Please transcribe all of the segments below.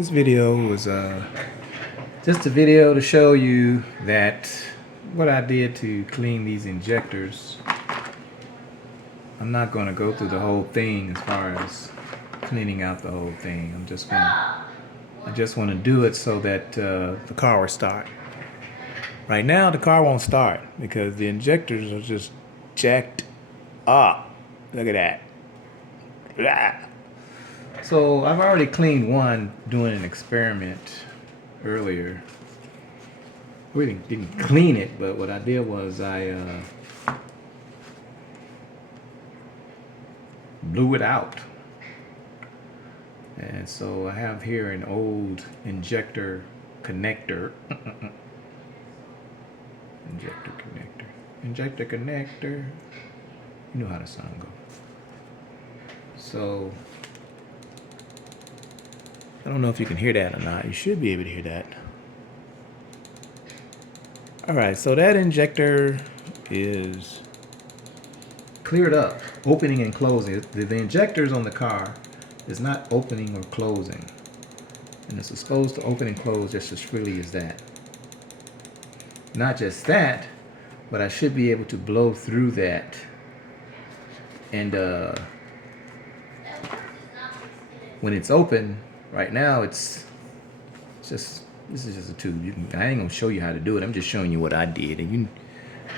This video was just a video to show you that what I did to clean these injectors. I'm not going to go through the whole thing as far as cleaning out the whole thing. I just want to do it so that the car will start. Right now the car won't start because the injectors are just jacked up. Look at that. Blah. So I've already cleaned one doing an experiment earlier. We didn't clean it, but what I did was I blew it out. And so I have here an old injector connector. Injector connector. You know how the song goes. So I don't know if you can hear that or not. You should be able to hear that. Alright, so that injector is cleared up, opening and closing. The injectors on the car is not opening or closing. And it's supposed to open and close just as freely as that. Not just that, but I should be able to blow through that. And when it's open, right now this is just a tube. I ain't gonna show you how to do it. I'm just showing you what I did, and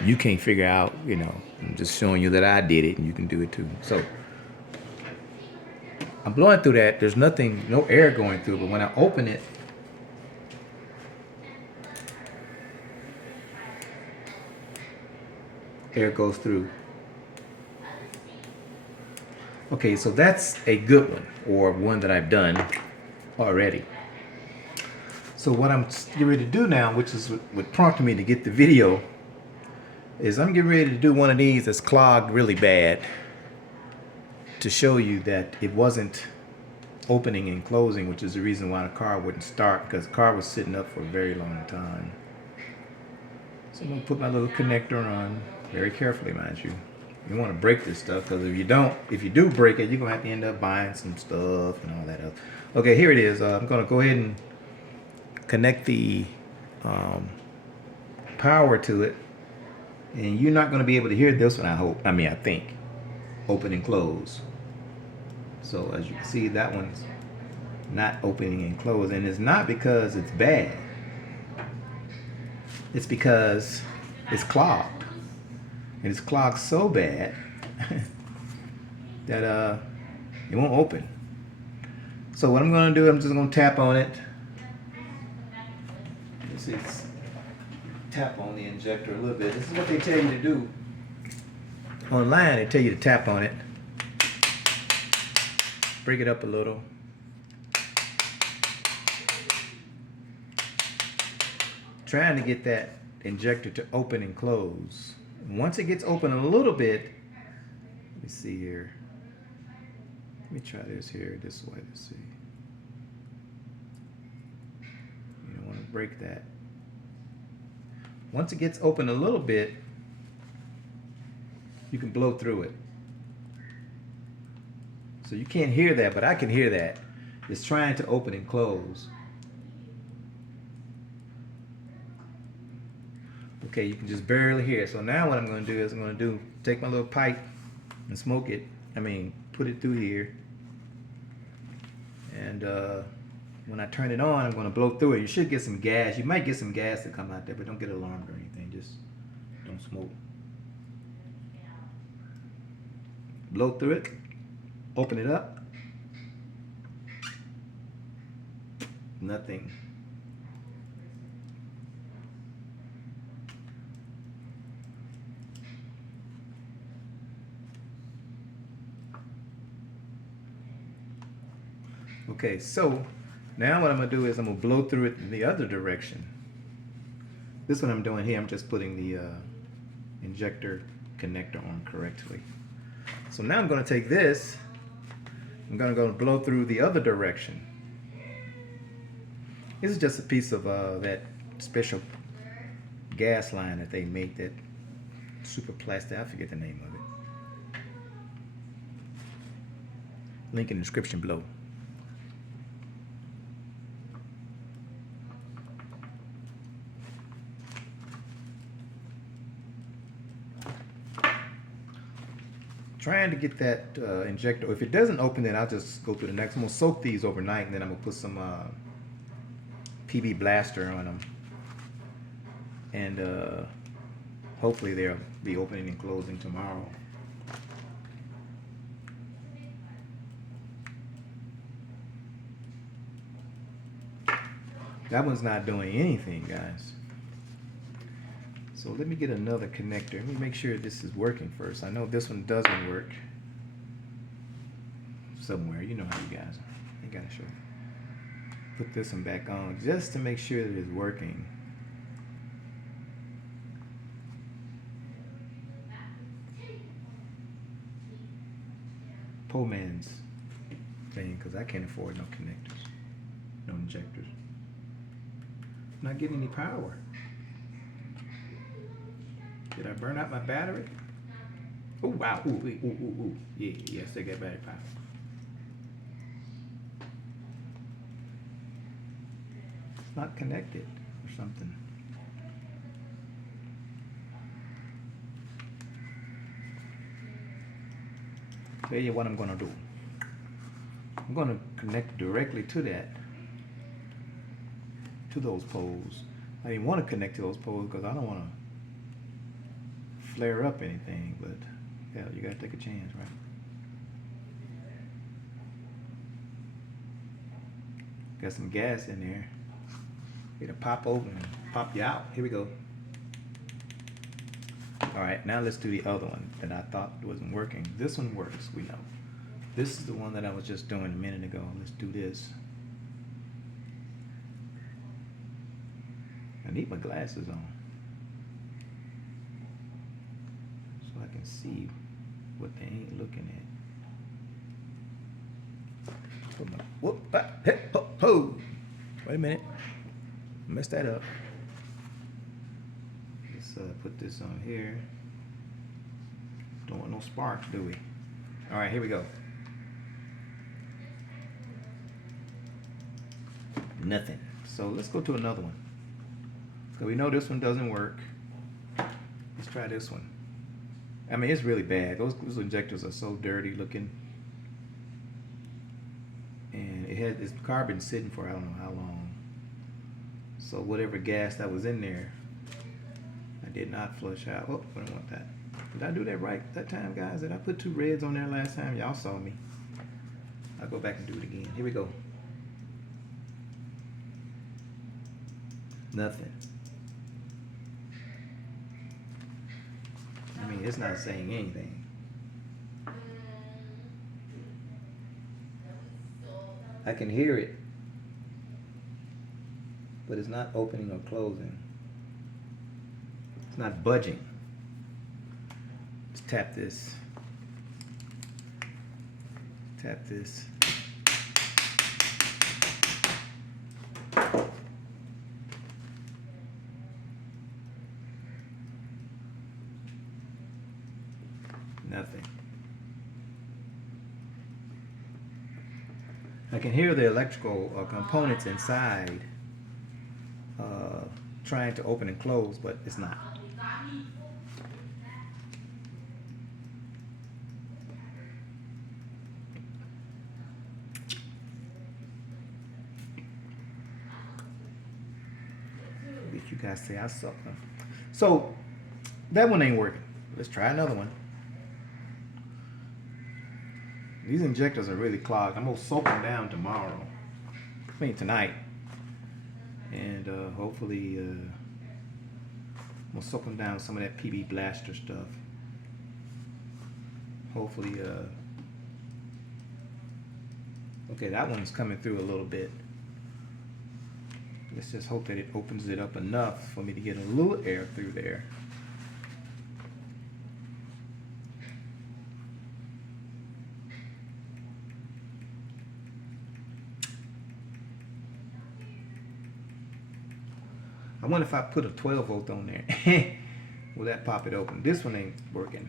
you can't figure out, I'm just showing you that I did it, and you can do it too. So I'm blowing through that. There's no air going through, but when I open it, air goes through. Okay, so that's a good one, or one that I've done already. So what I'm getting ready to do now, which is what prompted me to get the video, is I'm getting ready to do one of these that's clogged really bad to show you that it wasn't opening and closing, which is the reason why the car wouldn't start, because the car was sitting up for a very long time. So I'm going to put my little connector on very carefully, mind you. You want to break this stuff, because if you do break it, you're going to have to end up buying some stuff and all that else. Okay, here it is. I'm going to go ahead and connect the power to it, and you're not going to be able to hear this one, I think. Open and close. So as you can see, that one's not opening and closing, and it's not because it's bad. It's because it's clogged. And it's clogged so bad that it won't open. So what I'm going to do, I'm just going to tap on it. Let's tap on the injector a little bit. This is what they tell you to do. Online, they tell you to tap on it. Break it up a little. Trying to get that injector to open and close. Once it gets open a little bit, let me see here. Let me try this here, this way, let's see. You don't want to break that. Once it gets open a little bit, you can blow through it. So you can't hear that, but I can hear that. It's trying to open and close. Okay, you can just barely hear it. So now what I'm going to do is take my little pipe and smoke it. Put it through here. And when I turn it on, I'm going to blow through it. You should get some gas. You might get some gas to come out there, but don't get alarmed or anything. Just don't smoke. Blow through it. Open it up. Nothing. Okay, so now what I'm going to do is I'm going to blow through it in the other direction. This one I'm doing here, I'm just putting the injector connector on correctly. So now I'm going to take this, I'm going to go blow through the other direction. This is just a piece of that special gas line that they make, that super plastic, I forget the name of it. Link in the description below. trying to get that injector. If it doesn't open, then I'll just go to the next. I'm gonna soak these overnight, and then I'm gonna put some PB Blaster on them, and hopefully they'll be opening and closing tomorrow. That one's not doing anything, guys. So let me get another connector. Let me make sure this is working first. I know this one doesn't work somewhere. You know how you guys are. I gotta show you. Put this one back on just to make sure that it's working. Poor man's thing, because I can't afford no connectors, no injectors. Not getting any power. Did I burn out my battery? Oh wow! Ooh. Yeah, still got battery power. It's not connected or something. Tell you what I'm gonna do. I'm gonna connect directly to that, to those poles. I didn't want to connect to those poles because I don't want to flare up anything, but yeah, you gotta take a chance, right? Got some gas in there. It'll pop over and pop you out. Here we go. Alright, now let's do the other one that I thought wasn't working. This one works, we know. This is the one that I was just doing a minute ago. Let's do this. I need my glasses on so I can see what they ain't looking at. Whoop, ho. Wait a minute. Messed that up. Let's put this on here. Don't want no sparks, do we? All right, here we go. Nothing. So let's go to another one. So we know this one doesn't work. Let's try this one. I mean, it's really bad. Those injectors are so dirty looking. And it had this carbon sitting for I don't know how long. So whatever gas that was in there, I did not flush out. Oh, I don't want that. Did I do that right that time, guys? Did I put 2 reds on there last time? Y'all saw me. I'll go back and do it again. Here we go. Nothing. I mean, it's not saying anything. I can hear it, but it's not opening or closing. It's not budging. Let's tap this. Tap this. Nothing. I can hear the electrical components inside trying to open and close, but it's not. Did you guys say I suck? Huh? So that one ain't working. Let's try another one. These injectors are really clogged. I'm gonna soak them down tomorrow. I mean tonight. And hopefully I'm gonna soak them down with some of that PB Blaster stuff. Hopefully okay, that one's coming through a little bit. Let's just hope that it opens it up enough for me to get a little air through there. I wonder if I put a 12 volt on there, will that pop it open? This one ain't working.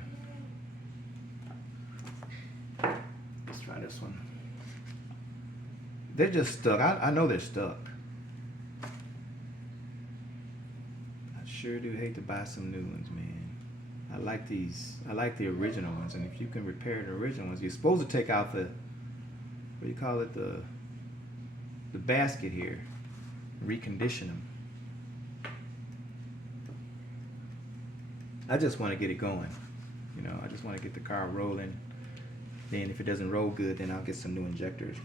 Let's try this one. They're just stuck. I know they're stuck. I sure do hate to buy some new ones, man. I like these. I like the original ones, and if you can repair the original ones, you're supposed to take out the, what do you call it, the basket here, recondition them. I just want to get it going. You know, I just want to get the car rolling. Then if it doesn't roll good, then I'll get some new injectors.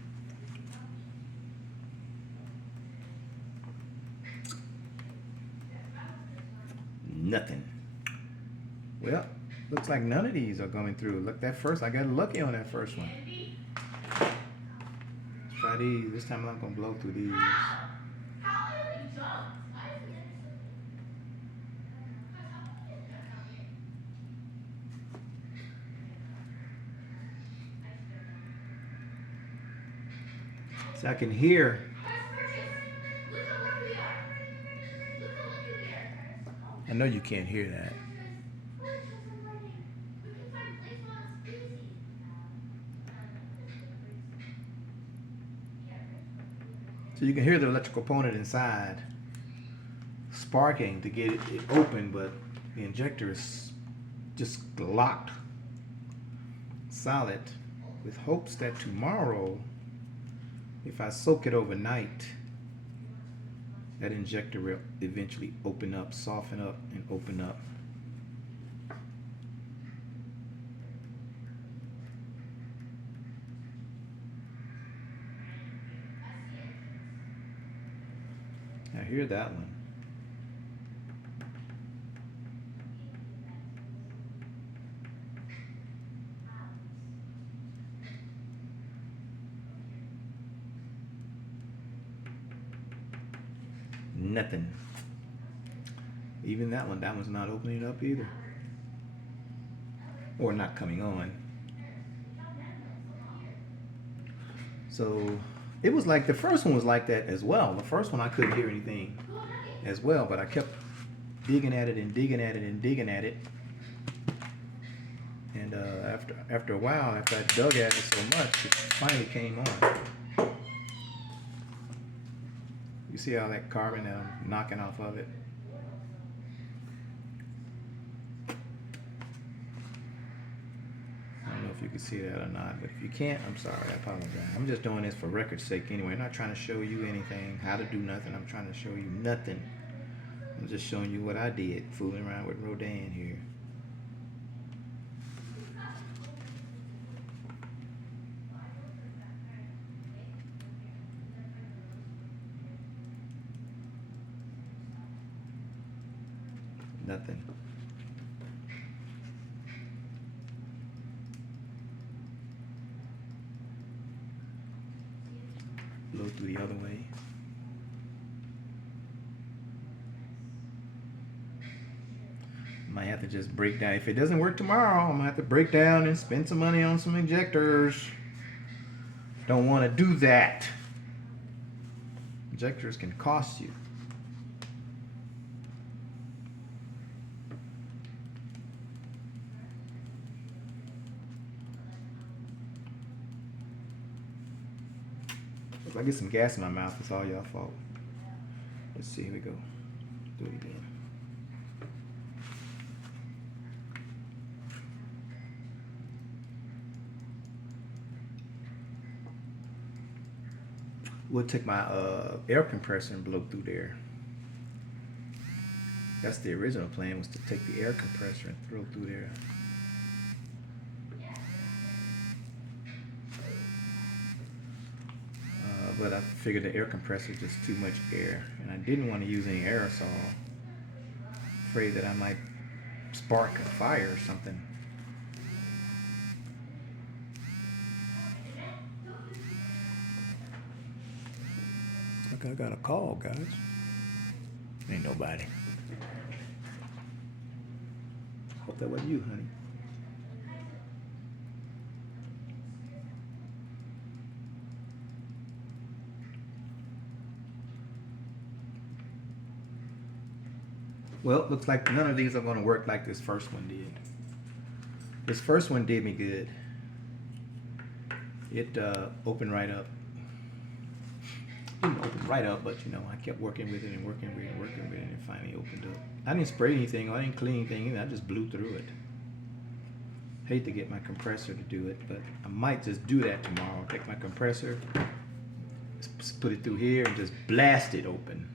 Nothing. Well, looks like none of these are going through. Look, that first, I got lucky on that first one. Let's try these. This time I'm not going to blow through these. So I can hear. I know you can't hear that. So you can hear the electrical component inside sparking to get it open, but the injector is just locked solid, with hopes that tomorrow, if I soak it overnight, that injector will eventually open up, soften up, and open up. I hear that one. Nothing. Even that one's not opening up either. Or not coming on. So it was like the first one was like that as well. The first one I couldn't hear anything as well, but I kept digging at it and digging at it and digging at it. And after a while, after I dug at it so much, it finally came on. You see how that carbon that I'm knocking off of it? I don't know if you can see that or not, but if you can't, I'm sorry, I apologize. I'm just doing this for record's sake anyway. I'm not trying to show you anything, how to do nothing. I'm trying to show you nothing. I'm just showing you what I did, fooling around with Rodan here. Nothing. Blow through the other way. Might have to just break down. If it doesn't work tomorrow, I'm gonna have to break down and spend some money on some injectors. Don't want to do that. Injectors can cost you. If I get some gas in my mouth, it's all y'all fault. Let's see, here we go. Do it again. We'll take my air compressor and blow through there. That's the original plan, was to take the air compressor and throw through there. But I figured the air compressor is just too much air, and I didn't want to use any aerosol. Afraid that I might spark a fire or something. Look, I got a call, guys. Ain't nobody. Hope that wasn't you, honey. Well, looks like none of these are going to work like this first one did. This first one did me good. It opened right up. Didn't open right up, but you know, I kept working with it and working with it and working with it, and it finally opened up. I didn't spray anything, I didn't clean anything either. I just blew through it. Hate to get my compressor to do it, but I might just do that tomorrow. Take my compressor, put it through here, and just blast it open.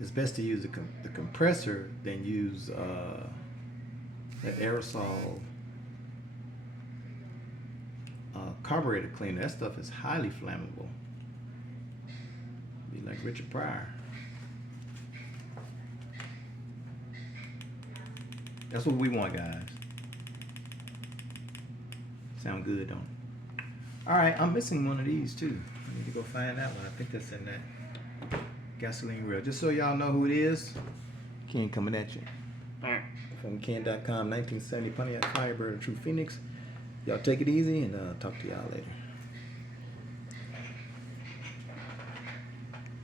It's best to use the compressor than use that aerosol carburetor cleaner. That stuff is highly flammable. Be like Richard Pryor. That's what we want, guys. Sound good, don't it? Alright, I'm missing one of these too. I need to go find that one. I think that's in that gasoline reel. Just so y'all know who it is. Ken coming at you. From Ken.com, 1970 Pontiac Firebird, a true Phoenix. Y'all take it easy, and talk to y'all later.